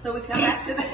So we come back to the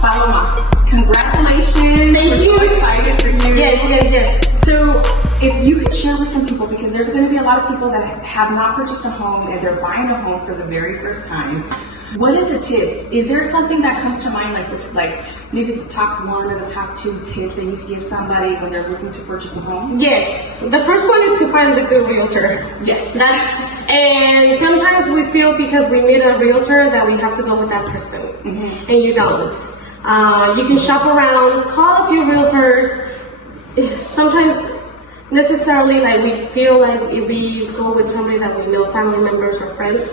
Paloma, congratulations. Thank you. We're so excited for you. Yes. So if you could share with some people, because there's going to be a lot of people that have not purchased a home and they're buying a home for the very first time. What is a tip? Is there something that comes to mind, like maybe the top one or the top two tips that you could give somebody when they're looking to purchase a home? Yes. The first one is to find the good realtor. Yes. And sometimes we feel because we meet a realtor that we have to go with that person, and you don't. You can shop around, call a few realtors. Sometimes necessarily like we feel like if we go with somebody that we know, family members or friends,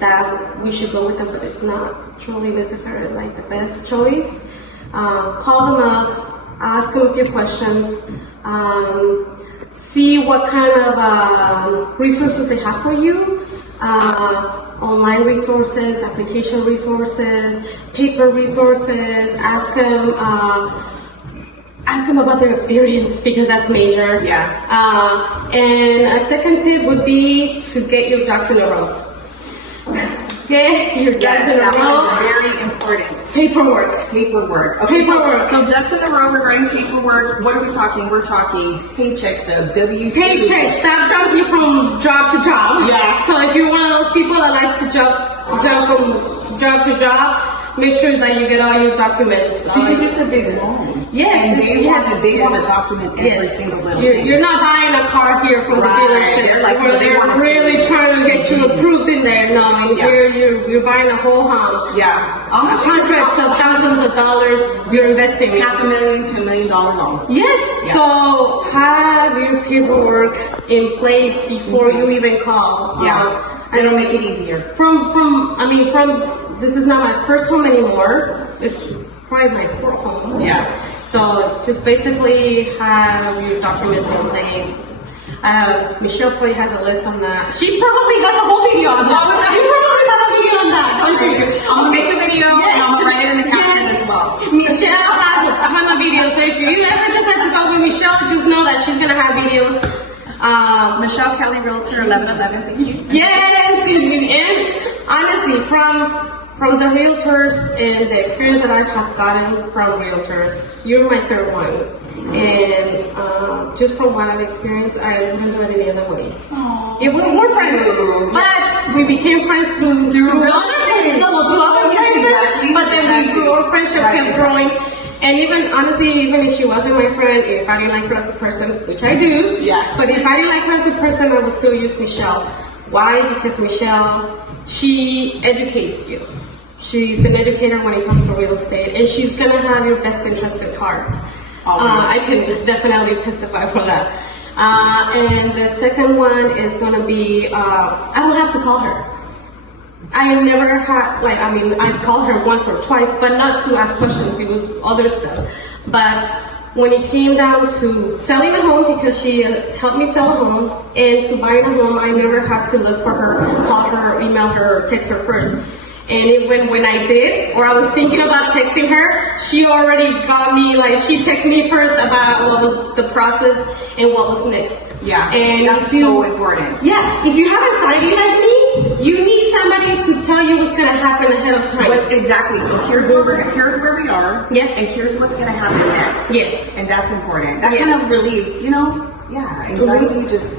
that we should go with them, but it's not truly necessarily like the best choice. Call them up, ask them a few questions, see what kind of resources they have for you, online resources, application resources, paper resources. Ask them about their experience, because that's major. Yeah. And a second tip would be to get your ducks in a row. Okay, your ducks in a row. Very important. Paperwork. Okay, Paperwork. So ducks in a row regarding paperwork. What are we talking? We're talking paycheck stubs, W-2. Paycheck. Stop jumping from job to job. Yeah. So if you're one of those people that likes to jump from job to job, make sure that you get all your documents. Because it's a big loan. Yes. And they want to document every single little thing. You're not buying a car here from the dealership where they're really trying to get you approved in there. No, you're buying a whole home. Yeah. Hundreds of thousands of dollars you're investing in. $500,000 to $1 million loan. Yes. Yeah. So have your paperwork in place before you even call. Yeah. It'll make it easier. This is not my first home anymore. It's probably my fourth home. Yeah. So just basically have your documents in place. Michelle probably has a list on that. She probably has a whole video on that. You probably have a video on that, don't you? I'm gonna make a video and I'm gonna write it in the caption as well. Michelle has a ton of videos. So if you ever decide to go with Michelle, just know that she's gonna have videos. Michelle Kelly, Realtor, 1111. Thank you. Yes, and honestly, from the realtors and the experience that I have gotten from realtors, you're my third one. And just from what I've experienced, I wouldn't do it any other way. We're friends, but we became friends through other things. But then our friendship kept growing. And even if she wasn't my friend, if I didn't like her as a person, which I do, but if I didn't like her as a person, I would still use Michelle. Why? Because Michelle, she educates you. She's an educator when it comes to real estate, and she's gonna have your best interest at heart. I can definitely testify for that. And the second one is gonna be, I don't have to call her. I never had, I called her once or twice, but not to ask questions. It was other stuff. But when it came down to selling a home, because she helped me sell a home, and to buying a home, I never had to look for her, call her, email her, text her first. And when I did, or I was thinking about texting her, she already got me, she texted me first about what was the process and what was next. Yeah, and that's so important. Yeah, if you have a sidey like me, you need somebody to tell you what's going to happen ahead of time. Exactly. So here's where we are. Yeah. And here's what's going to happen next. Yes. And that's important. That kind of relieves, anxiety, just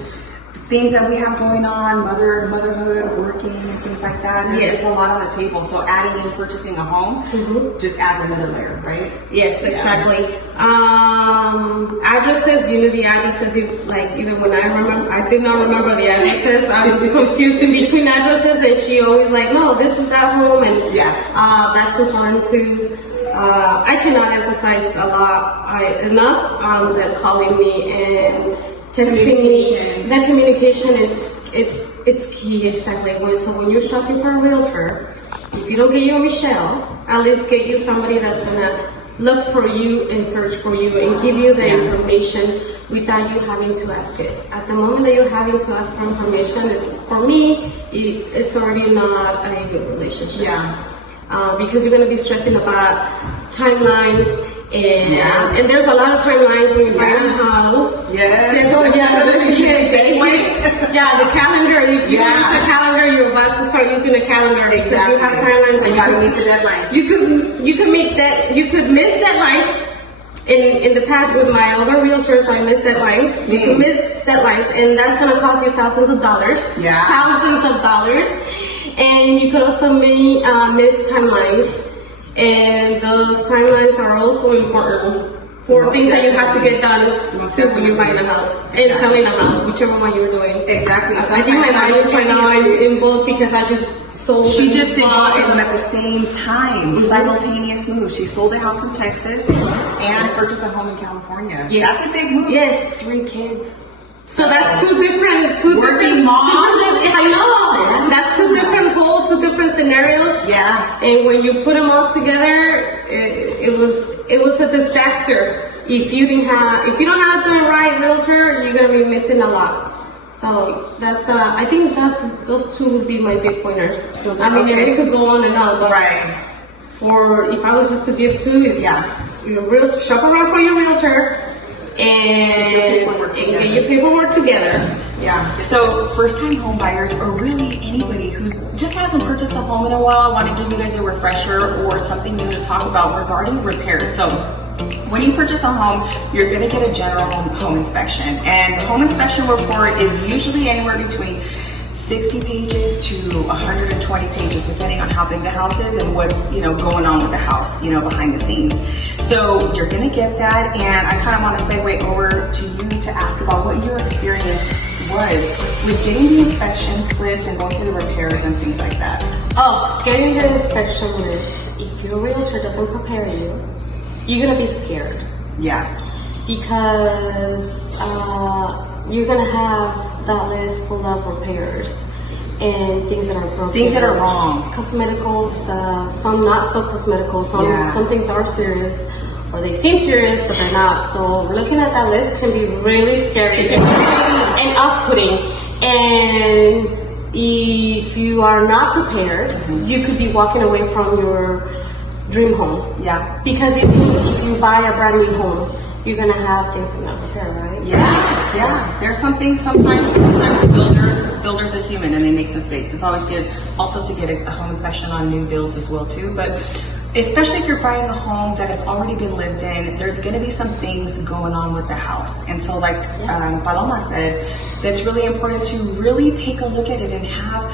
things that we have going on, motherhood, working, and things like that. There's just a lot on the table. So adding in purchasing a home just adds another layer, right? Yes, exactly. Addresses, the addresses, even when I did not remember the addresses. I was confused in between addresses, and she always no, this is that home, and that's important too. I cannot emphasize enough on the calling me and texting me. That communication it's key, exactly. So when you're shopping for a realtor, if you don't get you a Michelle, at least get you somebody that's gonna look for you and search for you and give you the information without you having to ask it. At the moment that you're having to ask for information, for me, it's already not a good relationship. Yeah. Because you're gonna be stressing about timelines And there's a lot of timelines when you buy a house. Yes. The calendar. If you use a calendar, you're about to start using a calendar because you have timelines and you gotta meet the deadlines. You could meet that. You could miss deadlines. In the past with my other realtors, I missed deadlines. You can miss deadlines, and that's gonna cost you thousands of dollars. Yeah. Thousands of dollars. And you could also miss timelines, and those timelines are also important for things that you have to get done soon when you're buying a house and selling a house, whichever one you're doing. Exactly. I think my mind is right now in both because I just sold. She just did both of them at the same time, simultaneous move. She sold a house in Texas and purchased a home in California. Yes. That's a big move. Yes. 3 kids. So that's two different moms. I know. That's two different goals, two different scenarios. Yeah. And when you put them all together, it was a disaster. If you don't have the right realtor, you're gonna be missing a lot. So that's I think those two would be my big pointers. I mean, and we could go on and on, but if I was just to give two, is shop around for your realtor. And get your paperwork together. Yeah. So first-time home buyers, or really anybody who just hasn't purchased a home in a while, I want to give you guys a refresher or something new to talk about regarding repairs. So when you purchase a home, you're going to get a general home inspection, and the home inspection report is usually anywhere between 60 pages to 120 pages, depending on how big the house is and what's going on with the house, behind the scenes. So you're gonna get that, and I kind of want to segue over to you to ask about what your experience was with getting the inspections list and going through the repairs and things like that. Oh, getting the inspection list. If your realtor doesn't prepare you, you're gonna be scared. Yeah. Because you're gonna have that list full of repairs and things that are broken. Things that are wrong. Cosmetical stuff, some not so cosmetical, some things are serious, or they seem serious, but they're not. So looking at that list can be really scary and off-putting. And if you are not prepared, you could be walking away from your dream home. Yeah. Because if you buy a brand new home, you're gonna have things in that repair, right? Yeah. There's something sometimes the builders are human and they make mistakes. It's always good also to get a home inspection on new builds as well too. But especially if you're buying a home that has already been lived in, there's gonna be some things going on with the house. And so like Paloma said, that's really important to really take a look at it and have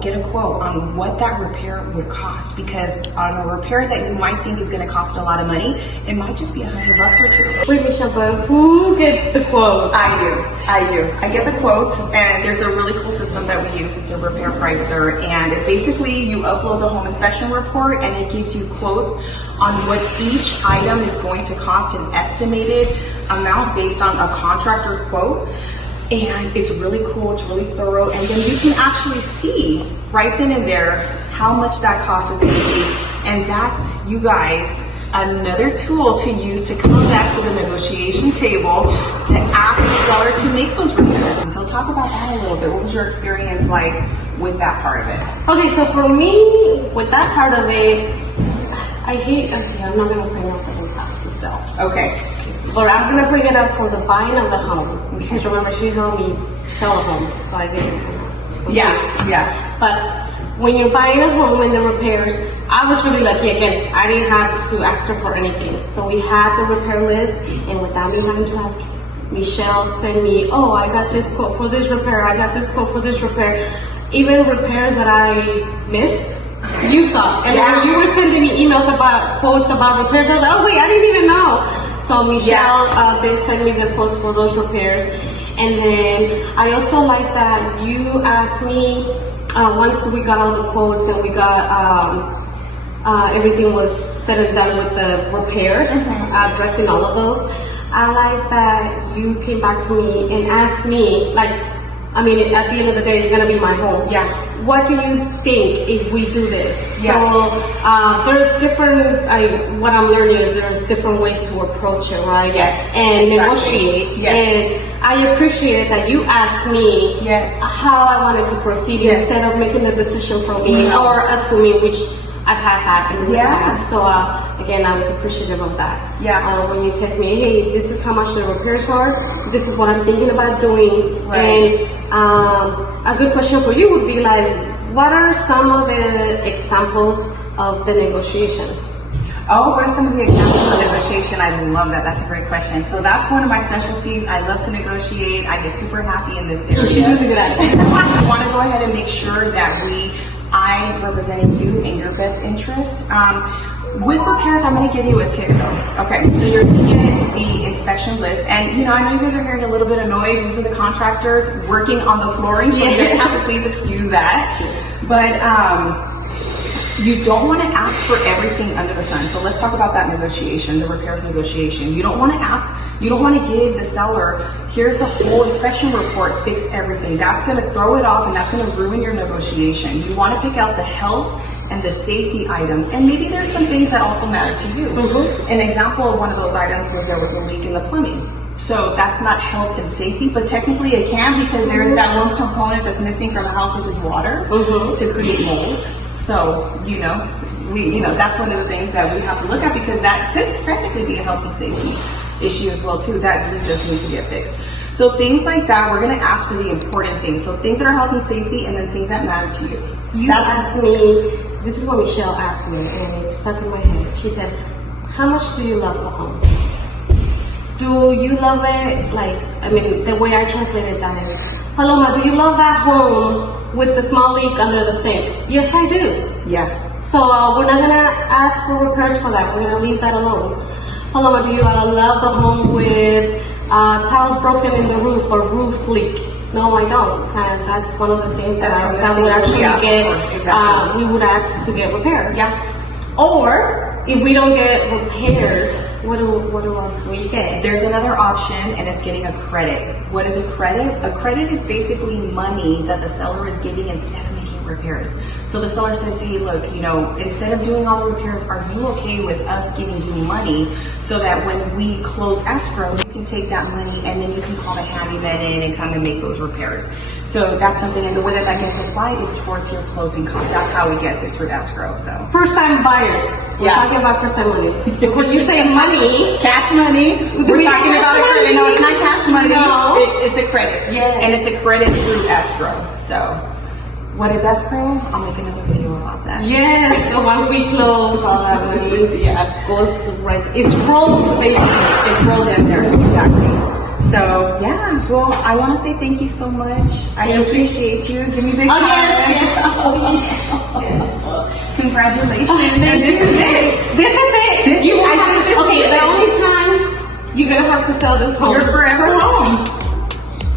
get a quote on what that repair would cost, because on a repair that you might think is going to cost a lot of money, it might just be $100 or $200. Wait, Michelle, but who gets the quote? I do. I get the quotes, and there's a really cool system that we use. It's a repair pricer, and it basically you upload the home inspection report, and it gives you quotes on what each item is going to cost, an estimated amount based on a contractor's quote. And it's really cool, it's really thorough, and then you can actually see right then and there how much that cost is going to be. And that's, you guys, another tool to use to come back to the negotiation table to ask the seller to make those repairs. And so talk about that a little bit. What was your experience like with that part of it? Okay, so for me, with that part of it, I'm not going to bring up the whole house to sell. Okay. But I'm going to bring it up for the buying of the home. Because remember, she helped me sell a home, so I didn't. Yeah. But when you're buying a home and the repairs, I was really lucky. Again, I didn't have to ask her for anything. So we had the repair list, and without me having to ask, Michelle sent me, oh, I got this quote for this repair, I got this quote for this repair. Even repairs that I missed, you saw. And when you were sending me emails about quotes about repairs, I was like, oh wait, I didn't even know. So Michelle, they sent me the quotes for those repairs. And then I also like that you asked me, once we got all the quotes and we got, everything was said and done with the repairs, addressing all of those. I like that you came back to me and asked me, like, I mean, at the end of the day, it's gonna be my home. Yeah. What do you think if we do this? Yeah. So there's different. What I'm learning is there's different ways to approach it, right? Yes. And exactly. negotiate. Yes. And I appreciate that you asked me how I wanted to proceed instead of making the decision for me or assuming, which I've had happen in the Yeah. past. So again, I was appreciative of that. Yeah. When you text me, hey, this is how much the repairs are. This is what I'm thinking about doing. Right. And a good question for you would be like, what are some of the examples of the negotiation? Oh, what are some of the examples of negotiation? I love that. That's a great question. So that's one of my specialties. I love to negotiate. I get super happy in this area. She's really good at it. We want to go ahead and make sure that I representing you in your best interests. With repairs, I'm going to give you a tip though. Okay, so you're going to get the inspection list, and I know you guys are hearing a little bit of noise. These are the contractors working on the flooring, so you guys have to please excuse that. But you don't want to ask for everything under the sun. So let's talk about that negotiation, the repairs negotiation. You don't want to give the seller, here's the whole inspection report, fix everything. That's going to throw it off and that's going to ruin your negotiation. You want to pick out the health and the safety items. And maybe there's some things that also matter to you. An example of one of those items was there was a leak in the plumbing. So that's not health and safety, but technically it can, because there's that one component that's missing from the house, which is water, to create mold. So, that's one of the things that we have to look at, because that could technically be a health and safety issue as well too. That really does need to get fixed. So things like that, we're going to ask for the important things. So things that are health and safety, and then things that matter to you. You asked me, this is what Michelle asked me, and it's stuck in my head. She said, how much do you love the home? Do you love it? The way I translated that is, Paloma, do you love that home with the small leak under the sink? Yes, I do. Yeah. So we're not gonna ask for repairs for that. We're gonna leave that alone. Paloma, do you love the home with tiles broken in the roof or roof leak? No, I don't. And that's one of the things that would actually we would ask to get repaired. Yeah. Or if we don't get repaired, what else do we get? There's another option, and it's getting a credit. What is a credit? A credit is basically money that the seller is giving instead of making repairs. So the seller says, hey, look, instead of doing all the repairs, are you okay with us giving you money so that when we close escrow, you can take that money and then you can call the handyman in and come and make those repairs. So that's something, and the way that gets applied is towards your closing costs. That's how it gets it through escrow. So first-time buyers. We're talking about first-time money. When you say money, cash money. We're talking about a credit. No, it's not cash money. No. It's a credit. Yes. And it's a credit through escrow. So what is escrow? I'll make another video about that. yes. So once we close, all that money goes right. It's rolled basically. It's rolled in there. Exactly. So yeah, well, I want to say thank you so much. I appreciate you. Give me big Oh hugs. yes. Congratulations. And this is it. This is it. This you is- I have, think this okay, is the it. only time you're gonna have to sell this home. You're forever home.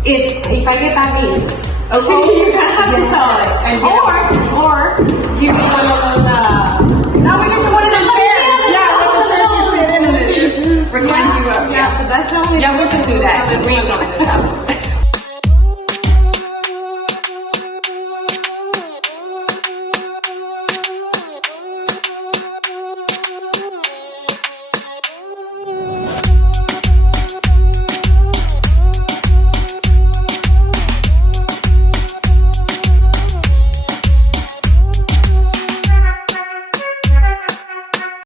If I get that lease, okay, Oh, you're gonna have to sell it. And or give me one of those. Now we get to one of the chairs. Yeah, one of the chairs you sit in and it just reclines you up. Yeah, but that's the only. Yeah, we'll just do that. We ain't going in this house.